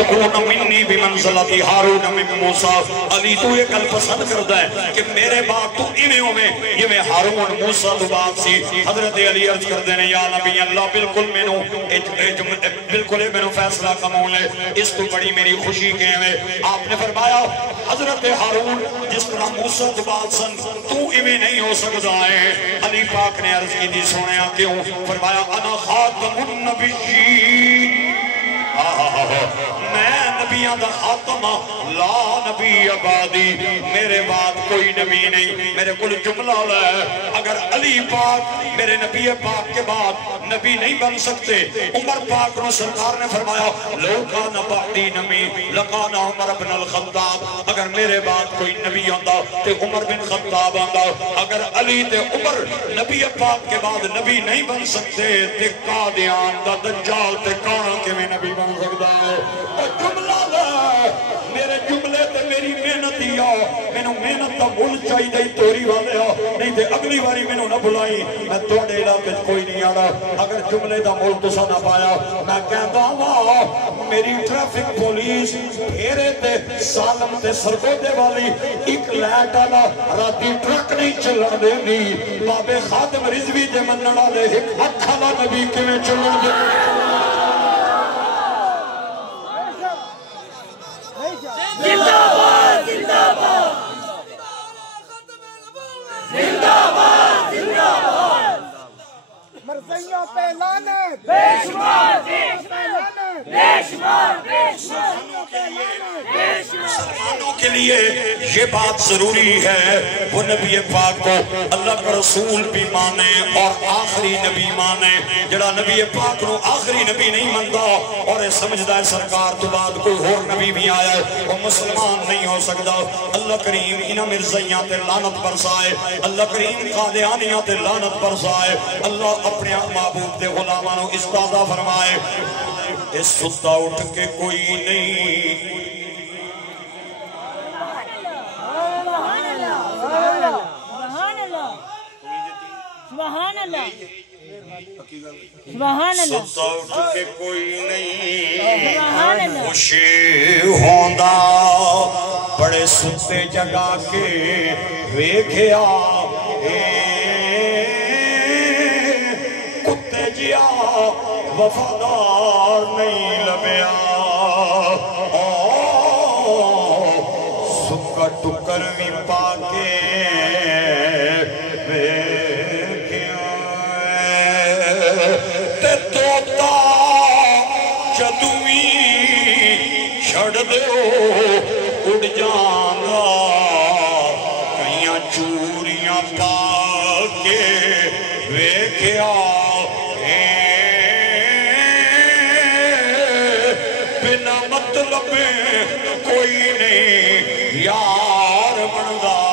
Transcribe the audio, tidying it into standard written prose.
تکون منی بمنزلت ہارون من موسیٰ. علی تو یہ گل پسند کرتا ہے کہ میرے بعد تو ایویں ہوئے جویں ہارون موسیٰ تو بعد سی. حضرت علی عرض کردے نے یا نبی اللہ بالکل مینوں فیصلہ قبول ہے, اس تو بڑی میری خوشی کے ہیں. آپ نے فرمایا حضرت ہارون جس طرح موسیٰ تو بعد سن تو ایویں نہیں ہو سکتا ہے. علی پاک نے عرض کی دی سونیا کیوں؟ فرمایا انا خاتم النبیین, میں نبیاں دا خاتم لا نبی بعدی, میرے بعد کوئی نبی نہیں. میرے کل جملہ ہے اگر علی پاک میرے نبی پاک کے بعد نبی نہیں بن سکتے. عمر پاک نے سرکار نے فرمایا لو کان بعدی نبی لکان عمر بن الخطاب, اگر میرے بعد کوئی نبی آندا تے عمر بن خطاب آندا. اگر علی تے عمر نبی پاک کے بعد نبی نہیں بن سکتے تے قادیان دا دجال تے کانا کے میں نبی بن سکتا ہے. جملہ میرے جملے تے میری محنت دیا, مینوں محنت دا مول چاہیے دی توری والے ہو, نہیں تے اگلی باری مینوں نہ بلائی, میں تواڈے علاقے کوئی نہیں آنا. اگر جملے دا مول تساں نہ پایا میں کہندا وا میری ٹریفک پولیس پھیرے تے سالم تے سرگودے والی ایک لائٹ والا راتی ٹرک نہیں چلن دیندی. بابے خادم رضوی دے منن والے ایک ہتھ والا نبی کیویں چلن دے. زندہ باد زندہ باد زندہ باد زندہ باد. مرثیوں پہ لعنت بے شمار بے شمار بے شمار بے شمار. مسلمانوں کے لیے یہ بات ضروری ہے وہ نبی پاک کو اللہ کا رسول بھی مانے اور آخری نبی مانے. جڑا نبی پاک کو آخری نبی نہیں مانتا اور سمجھدا ہے سرکار تو بعد کوئی اور نبی بھی آیا ہے وہ مسلمان نہیں ہو سکتا. اللہ کریم انہاں مرزائیاں تے لعنت برسائے, اللہ کریم قادیانیاں تے لعنت برسائے. اللہ اپنے محبوب دے غلاماں نو استاذہ فرمائے. اس ستا اٹھ کے کوئی نہیں سبحان اللہ سبحان اللہ ستا اٹھ کے کوئی نہیں سبحان اللہ. خوشی ہوندا بڑے ستے جگا کے ویکھیا کتے جیا وفادار نہیں لبیا. سکا ٹکر بھی پا کے توتا جدوی چھڑ دیو اڑ جانا, کئیاں چوریاں پا کے ویکھیا بنا مطلب کوئی نہیں یار بندا.